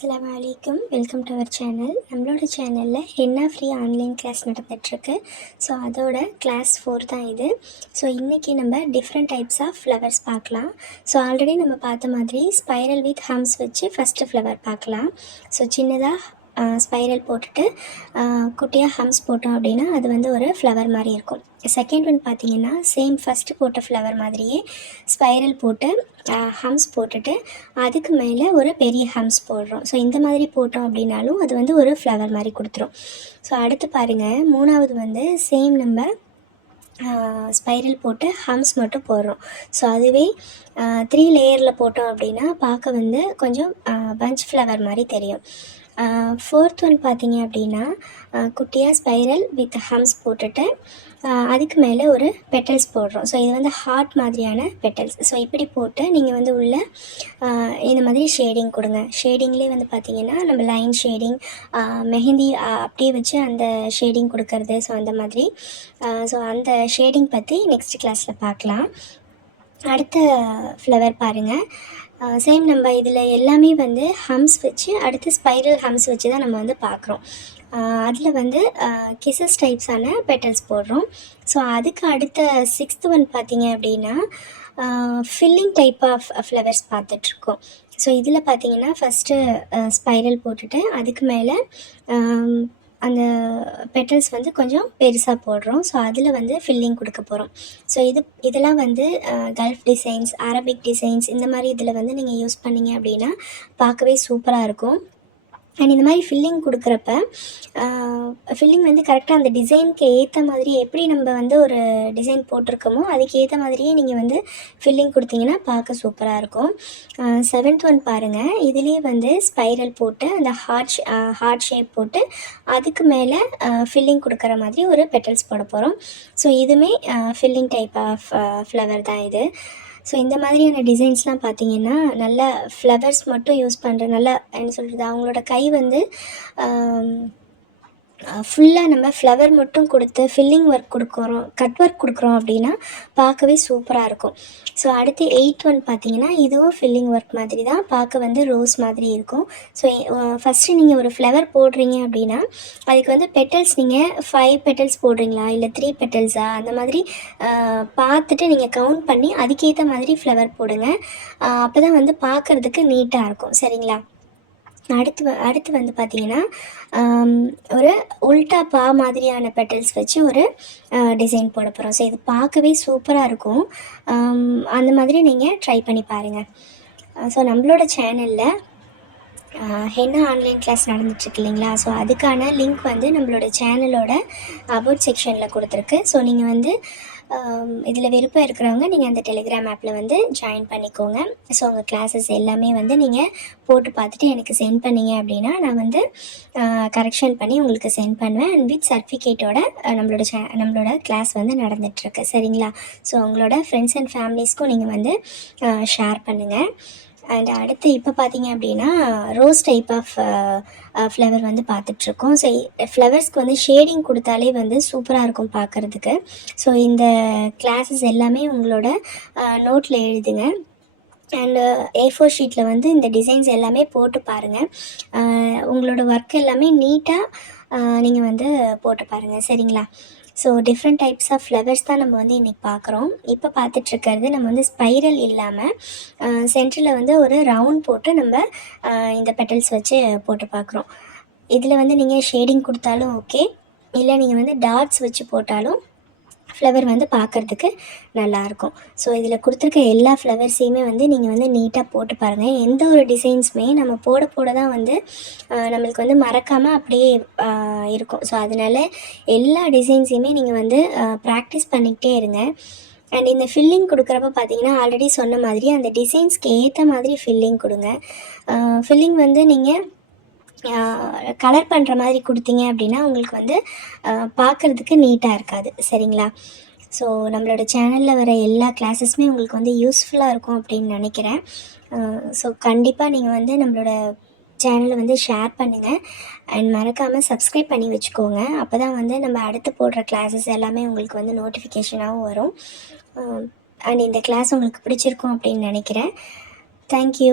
அஸ்ஸலாமு அலைக்கும். Welcome to our channel. நம்மளோட சேனலில் ஹென்னா ஃப்ரீ ஆன்லைன் கிளாஸ் நடந்துகிட்ருக்கு. ஸோ அதோட கிளாஸ் 4 தான் இது. ஸோ இன்றைக்கி நம்ம டிஃப்ரெண்ட் டைப்ஸ் ஆஃப் ஃப்ளவர்ஸ் பார்க்கலாம். ஸோ ஆல்ரெடி நம்ம பார்த்த மாதிரி ஸ்பைரல் வித் ஹம்ஸ் வச்சு ஃபஸ்ட்டு ஃப்ளவர் பார்க்கலாம். ஸோ சின்னதாக ஸ்பைரல் போட்டுட்டு குட்டியாக ஹம்ஸ் போட்டோம் அப்படின்னா அது வந்து ஒரு ஃப்ளவர் மாதிரி இருக்கும். செகண்ட் ஒன் பார்த்திங்கன்னா சேம் ஃபஸ்ட்டு போட்ட ஃப்ளவர் மாதிரியே ஸ்பைரல் போட்டு ஹம்ஸ் போட்டுட்டு அதுக்கு மேலே ஒரு பெரிய ஹம்ஸ் போடுறோம். ஸோ இந்த மாதிரி போட்டோம் அப்படின்னாலும் அது வந்து ஒரு ஃப்ளவர் மாதிரி கொடுத்துரும். ஸோ அடுத்து பாருங்கள், மூணாவது வந்து சேம் நம்ம ஸ்பைரல் போட்டு ஹம்ஸ் மட்டும் போடுறோம். ஸோ அதுவே 3 லேயரில் போட்டோம் அப்படின்னா பார்க்க வந்து கொஞ்சம் பஞ்ச் ஃப்ளவர் மாதிரி தெரியும். ஃபோர்த் ஒன் பார்த்திங்க அப்படின்னா குட்டியாக ஸ்பைரல் வித் ஹம்ஸ் போட்டுட்டு அதுக்கு மேலே ஒரு பெட்டல்ஸ் போடுறோம். ஸோ இது வந்து ஹார்ட் மாதிரியான பெட்டல்ஸ். ஸோ இப்படி போட்டு நீங்கள் வந்து உள்ள இந்த மாதிரி ஷேடிங் கொடுங்க. ஷேடிங்லேயே வந்து பார்த்திங்கன்னா நம்ம லைன் ஷேடிங், மெஹந்தி அப்படியே வச்சு அந்த ஷேடிங் கொடுக்கறது. ஸோ அந்த மாதிரி ஸோ அந்த ஷேடிங் பற்றி நெக்ஸ்ட் கிளாஸில் பார்க்கலாம். அடுத்த ஃப்ளவர் பாருங்கள். சேம் நம்ம இதில் எல்லாமே வந்து ஹம்ஸ் வச்சு அடுத்து ஸ்பைரல் ஹம்ஸ் வச்சு தான் நம்ம வந்து பார்க்குறோம். அதில் வந்து கிசஸ் டைப்ஸான பெட்டல்ஸ் போடுறோம். ஸோ அதுக்கு அடுத்த 6th ஒன் பார்த்திங்க அப்படின்னா ஃபில்லிங் டைப் ஆஃப் ஃப்ளவர்ஸ் பார்த்துட்ருக்கோம். ஸோ இதில் பார்த்திங்கன்னா ஃபஸ்ட்டு ஸ்பைரல் போட்டுட்டு அதுக்கு மேலே அந்த பெட்டல்ஸ் வந்து கொஞ்சம் பெருசாக போடுறோம். ஸோ அதில் வந்து ஃபில்லிங் கொடுக்க போகிறோம். ஸோ இதெல்லாம் வந்து கல்ஃப் டிசைன்ஸ், அரபிக் டிசைன்ஸ் இந்த மாதிரி இதில் வந்து நீங்கள் யூஸ் பண்ணிங்க அப்படின்னா பார்க்கவே சூப்பராக இருக்கும். அண்ட் இந்த மாதிரி ஃபில்லிங் கொடுக்குறப்ப ஃபில்லிங் வந்து கரெக்டாக அந்த டிசைனுக்கு ஏற்ற மாதிரி எப்படி நம்ம வந்து ஒரு டிசைன் போட்டிருக்கோமோ அதுக்கு ஏற்ற மாதிரியே நீங்கள் வந்து ஃபில்லிங் கொடுத்தீங்கன்னா பார்க்க சூப்பராக இருக்கும். 7th ஒன் பாருங்கள். இதுலேயே வந்து ஸ்பைரல் போட்டு அந்த ஹார்ட் ஷேப் போட்டு அதுக்கு மேலே ஃபில்லிங் கொடுக்குற மாதிரி ஒரு பெட்டல்ஸ் போட போகிறோம். ஸோ இதுவுமே ஃபில்லிங் டைப் ஆஃப் ஃப்ளவர் தான் இது. ஸோ இந்த மாதிரியான டிசைன்ஸ்லாம் பார்த்திங்கன்னா நல்லா ஃப்ளவர்ஸ் மட்டும் யூஸ் பண்ணுற நல்லா என்ன சொல்கிறது, அவங்களோட கை வந்து ஃபுல்லாக நம்ம ஃப்ளவர் மட்டும் கொடுத்து ஃபில்லிங் ஒர்க் கொடுக்குறோம், கட் ஒர்க் கொடுக்குறோம் அப்படின்னா பார்க்கவே சூப்பராக இருக்கும். ஸோ அடுத்து 8th ஒன் பார்த்திங்கன்னா இதுவும் ஃபில்லிங் ஒர்க் மாதிரி தான், பார்க்க வந்து ரோஸ் மாதிரி இருக்கும். ஸோ ஃபஸ்ட்டு நீங்கள் ஒரு ஃப்ளவர் போடுறீங்க அப்படின்னா அதுக்கு வந்து பெட்டல்ஸ் நீங்கள் 5 பெட்டல்ஸ் போடுறீங்களா இல்லை 3 பெட்டல்ஸா அந்த மாதிரி பார்த்துட்டு நீங்கள் கவுண்ட் பண்ணி அதுக்கேற்ற மாதிரி ஃப்ளவர் போடுங்க. அப்போ தான் வந்து பார்க்குறதுக்கு நீட்டாக இருக்கும். சரிங்களா? அடுத்து வந்து பார்த்திங்கன்னா ஒரு உல்டா பா மாதிரியான பெட்டல்ஸ் வச்சு ஒரு டிசைன் போட போகிறோம். ஸோ இது பார்க்கவே சூப்பராக இருக்கும். அந்த மாதிரி நீங்கள் ட்ரை பண்ணி பாருங்கள். ஸோ நம்மளோட சேனலில் ஹென்னா ஆன்லைன் கிளாஸ் நடந்துட்டுருக்கு இல்லைங்களா? ஸோ அதுக்கான லிங்க் வந்து நம்மளோட சேனலோட அபவுட் செக்ஷனில் கொடுத்துருக்கு. ஸோ நீங்கள் வந்து இதில் விருப்பம் இருக்கிறவங்க நீங்கள் அந்த டெலிகிராம் ஆப்பில் வந்து ஜாயின் பண்ணிக்கோங்க. ஸோ உங்கள் கிளாஸஸ் எல்லாமே வந்து நீங்கள் போட்டு பார்த்துட்டு எனக்கு சென்ட் பண்ணிங்க அப்படின்னா நான் வந்து கரெக்ஷன் பண்ணி உங்களுக்கு சென்ட் பண்ணுவேன். அண்ட் வித் சர்டிஃபிகேட்டோட நம்மளோட கிளாஸ் வந்து நடந்துகிட்ருக்கு. சரிங்களா? ஸோ உங்களோட ஃப்ரெண்ட்ஸ் அண்ட் ஃபேமிலிஸ்க்கும் நீங்கள் வந்து ஷேர் பண்ணுங்கள். அண்ட் அடுத்து இப்போ பார்த்திங்க அப்படின்னா ரோஸ் டைப் ஆஃப் ஃப்ளவர் வந்து பார்த்துட்ருக்கோம். ஸோ ஃப்ளவர்ஸ்க்கு வந்து ஷேடிங் கொடுத்தாலே வந்து சூப்பராக இருக்கும் பார்க்குறதுக்கு. ஸோ இந்த கிளாஸஸ் எல்லாமே உங்களோட நோட்டில் எழுதுங்க. அண்டு A4 ஷீட்டில் வந்து இந்த டிசைன்ஸ் எல்லாமே போட்டு பாருங்கள். உங்களோட ஒர்க் எல்லாமே நீட்டாக நீங்கள் வந்து போட்டு பாருங்கள். சரிங்களா? So different types of flowers தான் நம்ம வந்து இன்றைக்கி பார்க்குறோம். இப்போ பார்த்துட்ருக்கிறது நம்ம வந்து ஸ்பைரல் இல்லாமல் சென்டரில் வந்து ஒரு ரவுண்ட் போட்டு நம்ம இந்த பெட்டல்ஸ் வச்சு போட்டு பார்க்குறோம். இதில் வந்து நீங்கள் ஷேடிங் கொடுத்தாலும் ஓகே, இல்லை நீங்கள் வந்து டாட்ஸ் வச்சு போட்டாலும் ஃப்ளவர் வந்து பார்க்குறதுக்கு நல்லாயிருக்கும். ஸோ இதில் கொடுத்துருக்க எல்லா ஃப்ளவர்ஸையுமே வந்து நீங்கள் வந்து நீட்டாக போட்டு பாருங்கள். எந்த ஒரு டிசைன்ஸுமே நம்ம போட தான் வந்து நம்மளுக்கு வந்து மறக்காமல் அப்படியே இருக்கும். ஸோ அதனால் எல்லா டிசைன்ஸையுமே நீங்கள் வந்து ப்ராக்டிஸ் பண்ணிக்கிட்டே இருங்க. அண்ட் இந்த ஃபில்லிங் கொடுக்குறப்ப பார்த்திங்கன்னா ஆல்ரெடி சொன்ன மாதிரி அந்த டிசைன்ஸ்க்கு ஏற்ற மாதிரி ஃபில்லிங் கொடுங்க. ஃபில்லிங் வந்து நீங்கள் கலர் பண்ணுற மாதிரி கொடுத்தீங்க அப்படின்னா உங்களுக்கு வந்து பார்க்குறதுக்கு நீட்டாக இருக்காது. சரிங்களா? ஸோ நம்மளோட சேனலில் வர எல்லா கிளாஸஸுமே உங்களுக்கு வந்து யூஸ்ஃபுல்லாக இருக்கும் அப்படின்னு நினைக்கிறேன். ஸோ கண்டிப்பாக நீங்கள் வந்து நம்மளோட சேனலை வந்து ஷேர் பண்ணுங்கள். அண்ட் மறக்காமல் சப்ஸ்கிரைப் பண்ணி வச்சுக்கோங்க. அப்போ தான் வந்து நம்ம அடுத்து போடுற கிளாஸஸ் எல்லாமே உங்களுக்கு வந்து நோட்டிஃபிகேஷனாகவும் வரும். அண்ட் இந்த கிளாஸ் உங்களுக்கு பிடிச்சிருக்கும் அப்படின்னு நினைக்கிறேன். தேங்க்யூ.